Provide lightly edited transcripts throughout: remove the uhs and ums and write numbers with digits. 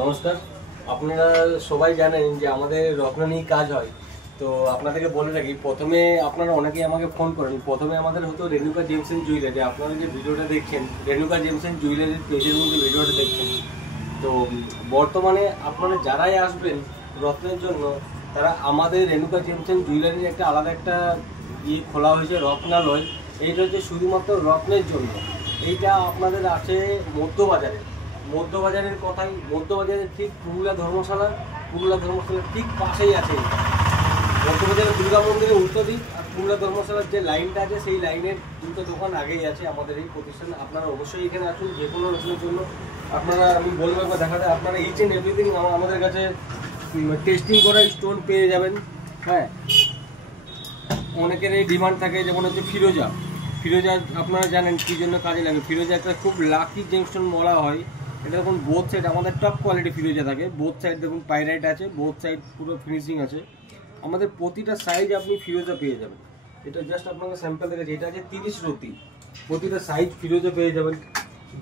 নমস্কার। আপনারা সবাই জানেন যে আমাদের রত্ন নিয়ে কাজ হয়। তো আপনাদেরকে বলে রাখি, প্রথমে আপনারা অনেকেই আমাকে ফোন করেন। প্রথমে আমাদের হতো রেণুকা জেমস এন্ড জুয়েলারি। আপনারা যে ভিডিওটা দেখছেন রেণুকা জেমস এন্ড জুয়েলারির পেজের মধ্যে ভিডিওটা দেখছেন। তো বর্তমানে আপনারা যারাই আসবেন রত্নের জন্য, তারা আমাদের রেণুকা জেমস এন্ড জুয়েলারির একটা আলাদা একটা খোলা হয়েছে, রত্নালয়। এইটা হচ্ছে শুধুমাত্র রত্নের জন্য। এইটা আপনাদের আছে মধ্যবাজারের কথাই, মধ্যবাজারের ঠিক পুরুলিয়া ধর্মশালার ঠিক পাশেই আছে। মধ্যবাজারের দুর্গা মন্দিরের উত্তর দিক আর পুরুলিয়া ধর্মশালার যে লাইনটা আছে সেই লাইনের দুটো দোকান আগেই আছে আমাদের এই প্রতিষ্ঠান। আপনারা অবশ্যই এখানে আসুন যে কোনো রকমের জন্য। আপনারা আমি বলবো একবার দেখাতে, আপনারা ইচ অ্যান্ড এভরিথিং আমাদের কাছে টেস্টিং করা স্টোন পেয়ে যাবেন। হ্যাঁ, অনেকের এই ডিমান্ড থাকে, যেমন হচ্ছে ফিরোজা। আপনারা জানেন কী জন্য কাজে লাগে। ফিরোজা একটা খুব লাকি জেমস্টোন বলা হয়। এটা দেখুন বোথ সাইড আমাদের টপ কোয়ালিটি ফিরোজা থাকে। বোথ সাইড দেখুন পাইরাইট আছে, বোথ সাইড পুরো ফিনিশিং আছে। আমাদের প্রতিটা সাইজ আপনি ফিরোজা পেয়ে যাবেন। এটা জাস্ট আপনাকে স্যাম্পল দেখেছি, এটা আছে 30 রতি। প্রতিটা সাইজ ফিরোজা পেয়ে যাবেন।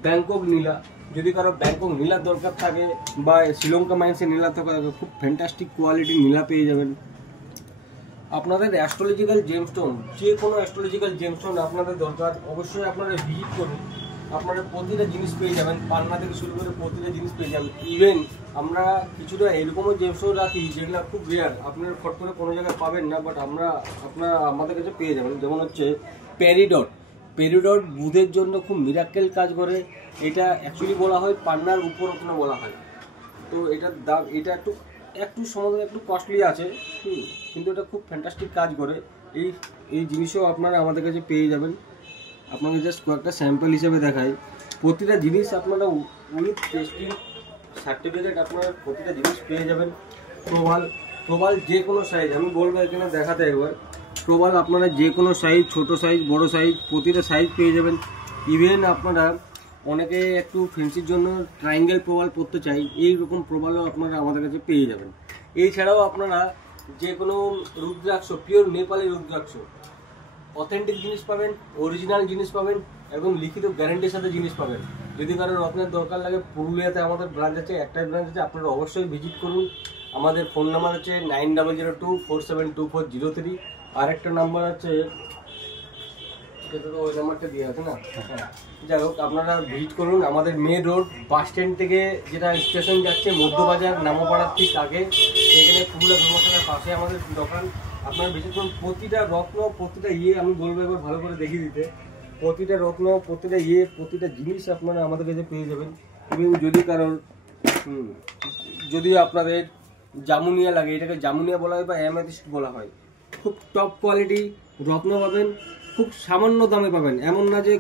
ব্যাংকক নীলা, যদি কারো ব্যাংকক নীলার দরকার থাকে বা শ্রীলঙ্কা মাইন্সের নীলার দরকার থাকে, খুব ফ্যান্টাস্টিক কোয়ালিটির নীলা পেয়ে যাবেন। আপনাদের অ্যাস্ট্রোলজিক্যাল জেমস্টোন, যে কোনো অ্যাস্ট্রোলজিক্যাল জেমস্টোন আপনাদের দরকার, অবশ্যই আপনারা ভিজিট করুন। আপনারা প্রতিটা জিনিস পেয়ে যাবেন, পান্না থেকে শুরু করে প্রতিটা জিনিস পেয়ে যাবেন। ইভেন আমরা কিছুটা এরকমও জেমস্টোন রাখি যেগুলো খুব রেয়ার, আপনারা ফট করে কোনো জায়গায় পাবেন না, বাট আপনারা আমাদের কাছে পেয়ে যাবেন। যেমন হচ্ছে পেরিডট বুধের জন্য খুব মিরাক্কেল কাজ করে। এটা অ্যাকচুয়ালি বলা হয় পান্নার উপরত্ন বলা হয়। তো এটার দাম, এটা একটু সমাধান একটু কস্টলি আছে, কিন্তু এটা খুব ফ্যান্টাস্টিক কাজ করে। এই জিনিসও আপনারা আমাদের কাছে পেয়ে যাবেন। আপনাকে জাস্ট কয়েকটা স্যাম্পল হিসেবে দেখাই। প্রতিটা জিনিস আপনারা উইথ টেস্টিং সার্টিফিকেট আপনারা প্রতিটা জিনিস পেয়ে যাবেন। প্রবাল যে কোনো সাইজ, আমি বলবো এখানে দেখাতে একবার। প্রবাল আপনারা যে কোনো সাইজ, ছোট সাইজ বড় সাইজ, প্রতিটা সাইজ পেয়ে যাবেন। ইভেন আপনারা অনেকে একটু ফেন্সির জন্য ট্রায়াঙ্গেল প্রবাল পরতে চাই, এইরকম প্রবালও আপনারা আমাদের কাছে পেয়ে যাবেন। এছাড়াও আপনারা যে কোনো রুদ্রাক্ষ, পিওর নেপালি রুদ্রাক্ষ, অথেন্টিক জিনিস পাবেন, অরিজিনাল জিনিস পাবেন, একদম লিখিত গ্যারান্টির সাথে জিনিস পাবেন। যদি কারো রত্নের দরকার লাগে, পুরুলিয়াতে আমাদের ব্রাঞ্চ আছে, একটাই ব্রাঞ্চ আছে, আপনারা অবশ্যই ভিজিট করুন। আমাদের ফোন নাম্বার হচ্ছে 9002472403। আরেকটা নাম্বার আছে, ওই নাম্বারটা দিয়ে আছে না। যাই হোক, আপনারা ভিজিট করুন। আমাদের মেন রোড বাস স্ট্যান্ড থেকে যেটা স্টেশন যাচ্ছে মধ্যবাজার নামপাড়ার ঠিক আগে, সেখানে পুরুলিয়া ধর্মশালার পাশে আমাদের দোকান। আপনারা ভিজিট করুন। প্রতিটা রত্ন, প্রতিটা আমি বলবো একবার ভালো করে দেখিয়ে দিতে। প্রতিটা রত্ন, প্রতিটা প্রতিটা জিনিস আপনারা আমাদের কাছে পেয়ে যাবেন। এবং যদি কারোর যদি আপনাদের জামুনিয়া লাগে, এটাকে জামুনিয়া বলা হয় বা অ্যামেথিস্ট বলা হয়, খুব টপ কোয়ালিটি রত্ন পাবেন, খুব সামান্য দামে পাবেন। এমন না যে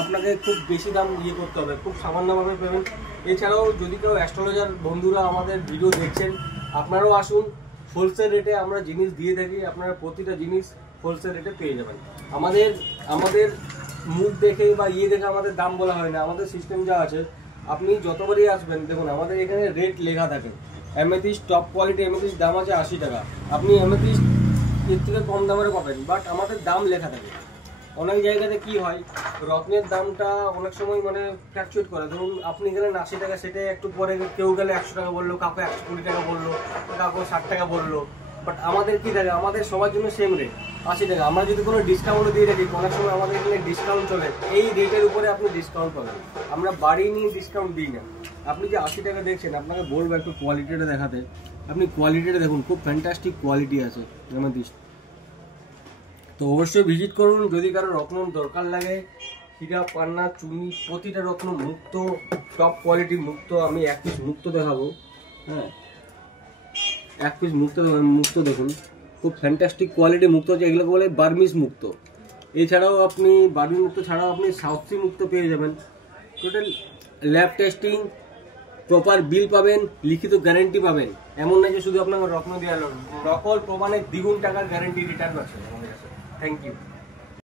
আপনাকে খুব বেশি দাম করতে হবে, খুব সামান্য দামে পাবেন। এছাড়াও যদি কেউ অ্যাস্ট্রোলজার বন্ধুরা আমাদের ভিডিও দেখছেন, আপনারাও আসুন। হোলসেল রেটে আমরা জিনিস দিয়ে থাকি, আপনারা প্রতিটা জিনিস হোলসেল রেটে পেয়ে যাবেন। আমাদের মুখ দেখে বা দেখে আমাদের দাম বলা হয় না। আমাদের সিস্টেম যা আছে, আপনি যতবারই আসবেন দেখুন আমাদের এখানে রেট লেখা থাকে। অ্যামেথিস্ট টপ কোয়ালিটি অ্যামেথিস্ট দাম আছে 80 টাকা। আপনি অ্যামেথিস্ট এর থেকে কম দামে পাবেন, বাট আমাদের দাম লেখা থাকে। অনেক জায়গাতে কি হয়, রত্নের দামটা অনেক সময় মানে ফ্ল্যাকচুয়েট করে। ধরুন আপনি গেলেন 80 টাকা, সেটা একটু পরে কেউ গেলে 100 টাকা বললো, কাউকে 120 টাকা বললো, কাউকে 60 টাকা বললো। বাট আমাদের কি থাকে, আমাদের সবার জন্য সেম রেট 80 টাকা। আমরা যদি কোনো ডিসকাউন্টও দিয়ে রাখি, অনেক সময় আমাদের এখানে ডিসকাউন্ট চলে, এই রেটের উপরে আপনি ডিসকাউন্ট পাবেন। আমরা বাড়ি নিয়ে ডিসকাউন্ট দিই না। আপনি যে 80 টাকা দেখছেন, আপনাকে বলবো একটু কোয়ালিটিটা দেখাতে। আপনি কোয়ালিটিটা দেখুন, খুব ফ্যান্টাস্টিক কোয়ালিটি আছে আমাদের। তো অবশ্যই ভিজিট করুন। যদি কারো রত্ন দরকার লাগে, হীরা পান্না চুনি, প্রতিটা রত্ন মুক্ত, টপ কোয়ালিটি মুক্ত। আমি এক পিস মুক্ত দেখাবো। হ্যাঁ, এক পিস মুক্ত দেখুন, খুব ফ্যান্টাস্টিক কোয়ালিটি মুক্ত আছে। এগুলোকে বলে বার্মিজ মুক্ত। এছাড়াও আপনি বার্মিজ মুক্ত ছাড়াও আপনি সাউথ সি মুক্ত পেয়ে যাবেন। টোটাল ল্যাব টেস্টিং, প্রপার বিল পাবেন, লিখিত গ্যারেন্টি পাবেন। এমন না যে শুধু আপনাকে রত্ন দেওয়া, নকল প্রমাণের দ্বিগুণ টাকার গ্যারেন্টি রিটার্ন আছে আমাদের কাছে। Thank you.